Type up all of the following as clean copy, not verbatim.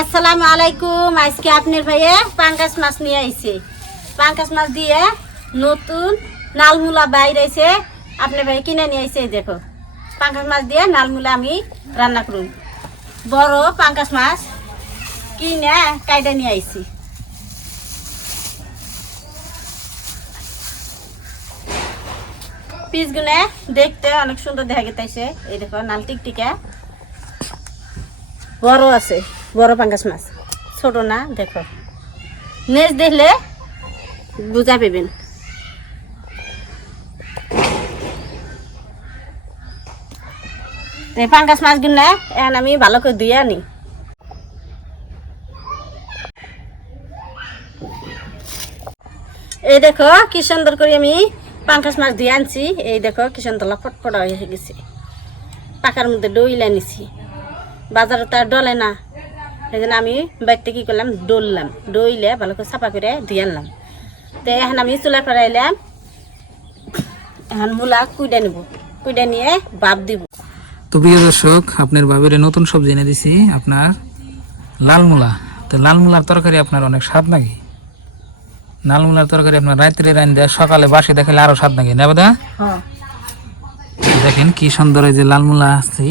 আসসালামু আলাইকুম। আজকে আপনার ভাইয়ে পাঙ্কাশ মাছ নিয়ে আইছে। পাঙ্কাশ মাছ দিয়ে নতুন নালমুলা বাইর আইছে। আপনার ভাই কিনে নিয়ে আইছে। দেখো, পাঙ্কাশ মাছ দিয়ে নালমুলা আমি রান্না করুন। বড় পাঙ্কাশ মাছ কিনে কাইটা নিয়ে আইছি। পিসগুলো দেখতে অনেক সুন্দর দেখা গেছে। এই দেখো, নাল টিকটিকা বড় আছে, বড় পাঙ্কাশ মাছ, ছোট না। দেখো, নেজ দেখলে বুঝা পেবেন। এই পাঙ্কাশ মাছগুলো এখন আমি ভালো করে ধুয়ে আনি। এই দেখো কি সুন্দর করে আমি পাঙ্কাশ মাছ ধুয়ে আনছি। এই দেখো কি সুন্দর ফটফটা হয়ে গেছে। পাকার মধ্যে ডইলে নিছি। বাজারে তো আর ডলে না, সেই জন্য আমি বাড়িতে কী করলাম, ডললাম। ডইলে ভালো করে সাফা করে ধুয়ে আনলাম। তো এখন আমি চুলা ফেরাইলাম। এখন মূলা কুইডা নেব, কুইডা নিয়ে ভাপ দিব। তো প্রিয় দর্শক, আপনার বাবিরে নতুন সবজি এনে দিছি, আপনার লাল মূলা। তো লাল মূলার তরকারি আপনার অনেক স্বাদ নাকি? লাল মূলার তরকারি আপনার রাত্রে রান দেয়, সকালে বাসি দেখালে আরো স্বাদ নাকি না দাদা? দেখেন কি সুন্দর এই যে লাল মূলা আছে।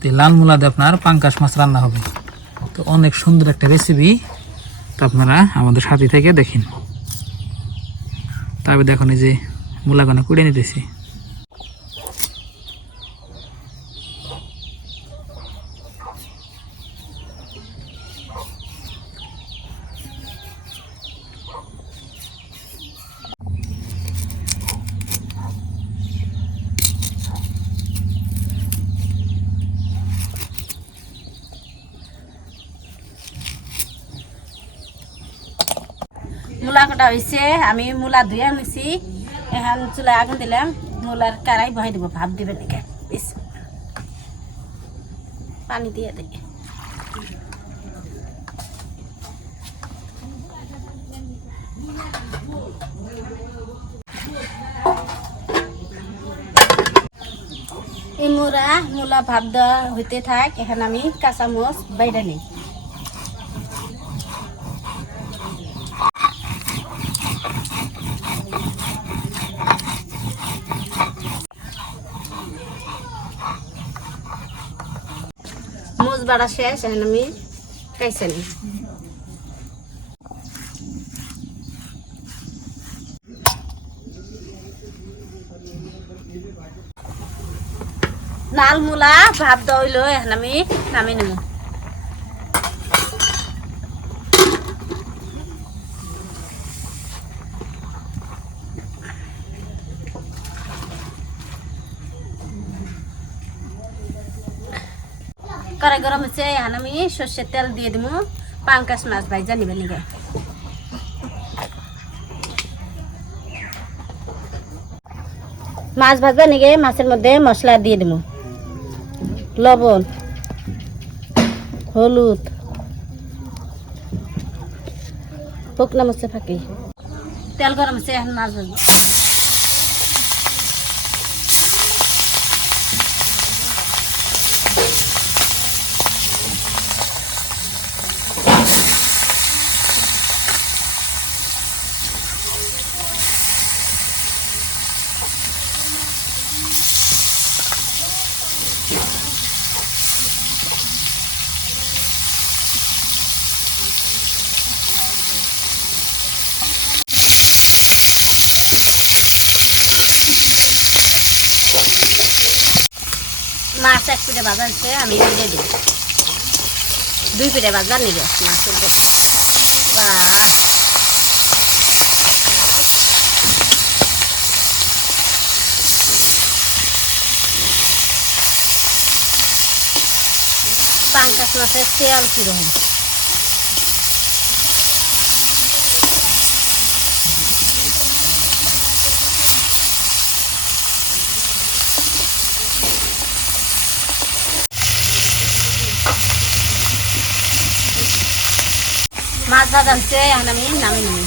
তো লাল মূলা দিয়ে আপনার পাঙ্কাশ মাছ রান্না হবে। তো অনেক সুন্দর একটা রেসিপি। তো আপনারা আমাদের সাথে থেকে দেখেন। তবে দেখুন এই যে মূলাগুলো কুড়ে নিতেছি। মূলা কাটা হয়েছে, আমি মূলা ধুয়ে নিছি। এখন চুলায় আগুন দিলাম, মূলার কারাই বহাই দিব। ভাপ দিবে নাকি পানি দিয়ে দিই। এই মূলা ভাপ দেওয়া হইতে থাক। এখন আমি কাঁচামরিচ বাইরে নিই। মুজ বাড়া শেষ, এখন আমি কাইসা নিই। নাল মূলা ভাপ দেওয়া হইলো, এখন আমি নামিয়ে নেব। কড়াই গরম হচ্ছে, এখন আমি সর্ষের তেল দিয়ে দিব। পাঙ্কাশ মাছ ভাইজা নিবেন নিগে। মাছ ভাজবা নিগে মাছের মধ্যে মশলা দিয়ে দিব। লবণ, হলুদ, শুকনা মরিচে ফাঁকি। তেল গরম হচ্ছে, এখন মাছ ভাজবো। মাছ এক পিঠে ভাজা হচ্ছে, আমি দিয়ে দিই। 2 পিঠে ভাজা নিবে মাছের দেখ। পাঙ্কাশ মাছের তেল কিরকম। মাছ ভাজা হচ্ছে, এখন আমি নামিয়ে নিই।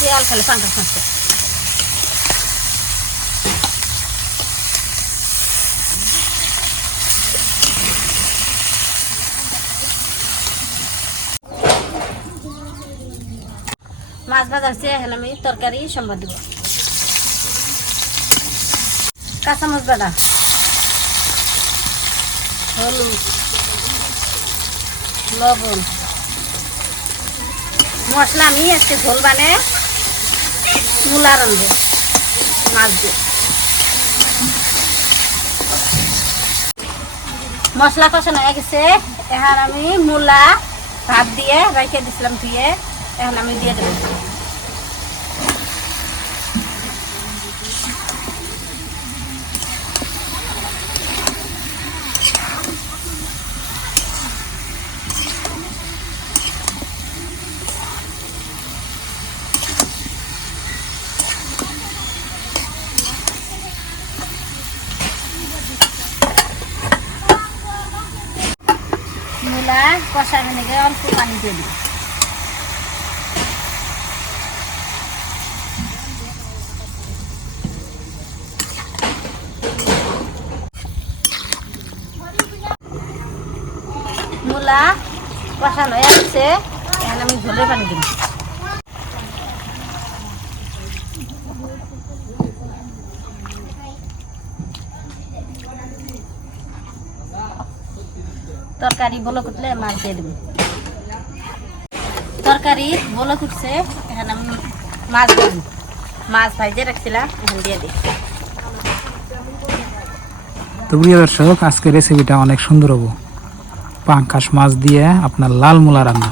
তেল খালি পাঙ্কাশ মাছ। মাছ ভাজা হচ্ছে, এখন আমি তরকারি সম্বাদ দিব। কাঁচামচ বাটা, হলুদ, লবণ, মশলা আমি আজকে ঝোল বানে মূলা রাঁধবো মাছ দিয়ে। মশলা কষানো হয়ে গেছে, এখন আমি মূলা ভাত দিয়ে রেখে দিছিলাম ধুয়ে, এখন আমি দিয়ে দেবো। মূলা কষানো থেকে অল্প পানি দিয়ে দিই। মূলা কষানো হয়ে যাচ্ছে, এখন আমি ঝোলের পানি দিব। তরকারি বলক উঠলে মাছ দিয়ে দেবো। তরকারি বলক উঠছে, এখন আমি মাছ দিয়ে দিই। মাছ ভাইজে রাখছিলাম, এখন দিয়ে দিই। তো প্রিয় দর্শক, আজকের রেসিপিটা অনেক সুন্দর হবো। পাঙ্কাশ মাছ দিয়ে আপনার লাল মূলা রান্না।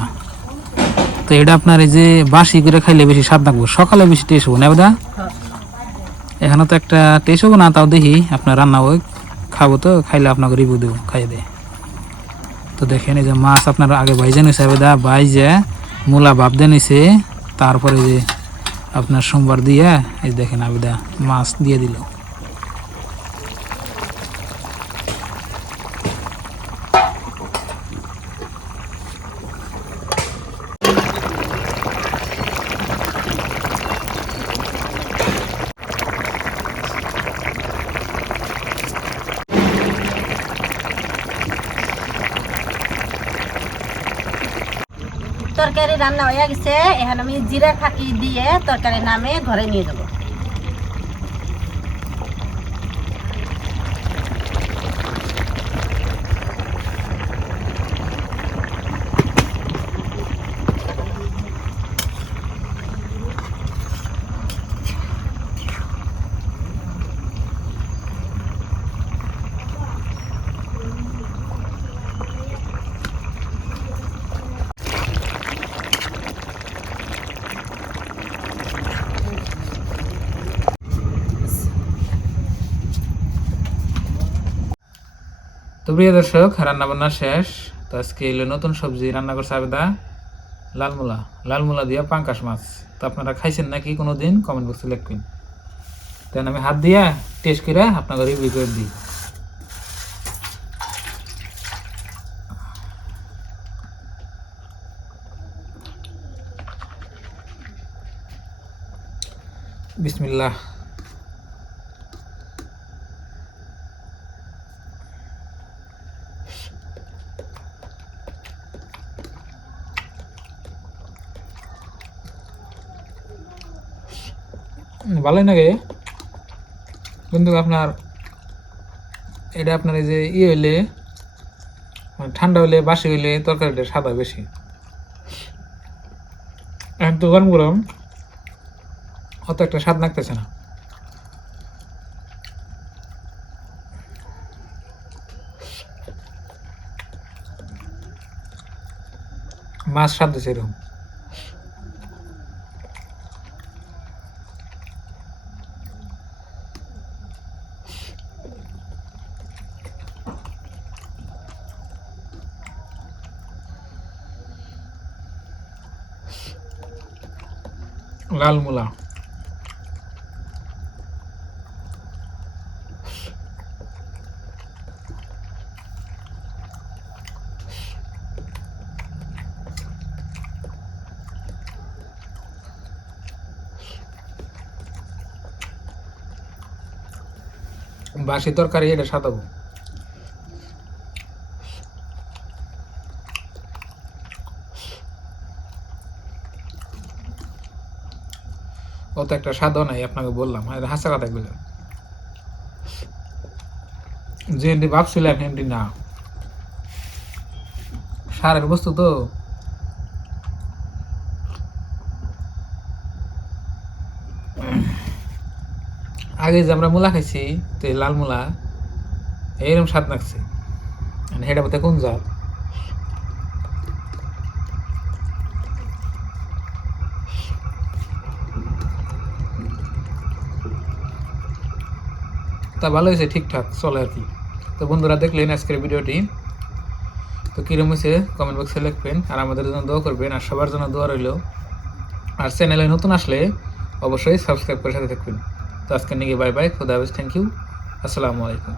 তো এটা আপনার এই যে বাসি করে খাইলে বেশি স্বাদ লাগবো, সকালে বেশি টেস্ট হবো না দাদা? এখানে তো একটা টেস্ট হবো না, তাও দেখি আপনার রান্না হোক, খাবো তো, খাইলে আপনাকে রিভিউ দেবো, খাইয়ে দেয়। তো দেখেন এই যে মাছ আপনার আগে ভাইজে নিয়েছে বেদা, ভাইজে মূলা ভাপ দিয়ে নিছে, তারপরে যে আপনার সোমবার দিয়ে এই দেখেন আবেদা মাছ দিয়ে দিল। তরকারি রান্না হয়ে গেছে, এখন আমি জিরা ফাঁকি দিয়ে তরকারি নামে ঘরে নিয়ে যাবো। তো প্রিয় দর্শক, রান্না বান্না শেষ। তো আজকে এলো নতুন সবজি রান্না করছে আবেদা, লালমূলা। লালমূলা দিয়ে পাঙ্কাশ মাছ। তো আপনারা খাইছেন নাকি কোনোদিন? কমেন্ট বক্সে লিখবেন। দেন আমি হাত দিয়ে টেস্ট করে আপনাকে রিভিউ করে দিই। বিসমিল্লাহ। ভালোই লাগে, কিন্তু আপনার এটা আপনার এই যে হইলে ঠান্ডা হইলে বাসি হইলে তরকারিটা সাদা বেশি। এখন তো গরম গরম অত একটা স্বাদ লাগতেছে না। মাছ স্বাদ দিচ্ছে এরকম। লাল মূলা বাসি তরকারি, এটা সাদাবো। অত একটা স্বাদও নাই, আপনাকে বললাম হাসা কথা গুলো, যে এমনি ভাবছিলাম এমনি না, সারের বস্তু তো। আগে যে আমরা মূলা খাইছি, তো এই লাল মূলা এইরকম স্বাদ লাগছে, হেটা বোধ কোন জাত। তা ভালো হয়েছে, ঠিকঠাক চলে আর কি। তো বন্ধুরা দেখলেন আজকের ভিডিওটি, তো কিরম হয়েছে কমেন্ট বক্সে লিখবেন, আর আমাদের জন্য দোয়া করবেন, আর সবার জন্য দোয়া রইল। আর চ্যানেলে নতুন আসলে অবশ্যই সাবস্ক্রাইব করে সাথে থাকবেন। তো আজকে নিয়ে বাই বাই, খুদা হাফেজ, থ্যাংক ইউ, আসসালামু আলাইকুম।